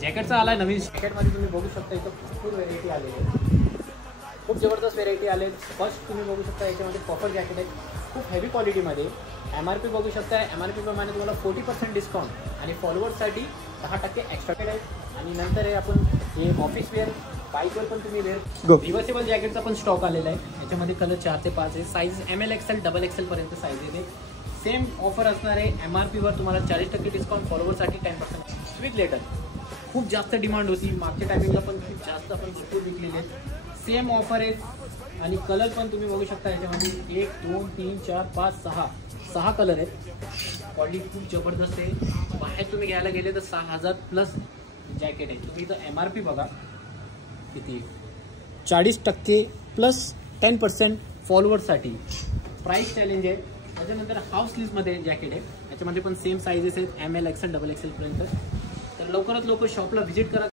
जॅकेटचा आला नवीन जॅकेटमध्ये तुम्ही बघू शकता इथं भरपूर व्हेरायटी आलेली आहे, खूप जबरदस्त व्हेरायटी आले. फर्स्ट तुम्ही बघू शकता याच्यामध्ये पॉपर जॅकेट आहे, खूप हेवी क्वालिटीमध्ये. MRP बघू शकता, MRP प्रमाणे तुम्हाला 40% डिस्काउंट आणि फॉलोअर्ससाठी 10% एक्स्ट्रा आहे. आणि नंतर हे आपण हे ऑफिस वेअर बाईकवर पण तुम्ही रिव्हर्सेबल जॅकेटचा पण स्टॉक आलेला आहे. याच्यामध्ये कलर 4 ते 5 आहे, साईज ML XL XXL पर्यंत साईज येते. सेम ऑफर असणार आहे. MRPवर तुम्हाला 40% डिस्काउंट, फॉलोअरसाठी 10%. स्विग लेटर खूप जास्त डिमांड होती मागच्या टायमिंगला, पण खूप जास्त आपण भरपूर विकलेले आहेत. सेम ऑफर आहे आणि कलर पण तुम्ही बघू शकता याच्यामध्ये 1 2 3 4 5 6 कलर आहेत. क्वालिटी खूप जबरदस्त आहे. बाहेर तुम्ही घ्यायला गेले तर 6000 प्लस जॅकेट आहे. तुम्ही इथं MRP बघा किती, 40% प्लस 10% फॉलोअरसाठी प्राईस चॅलेंज आहे. त्याच्यानंतर हाफ स्लीव्हमध्ये जॅकेट आहे, याच्यामध्ये पण सेम साईजेस आहेत ML XL XXL पर्यंत. तर लवकरात लवकर शॉपला व्हिजिट करा.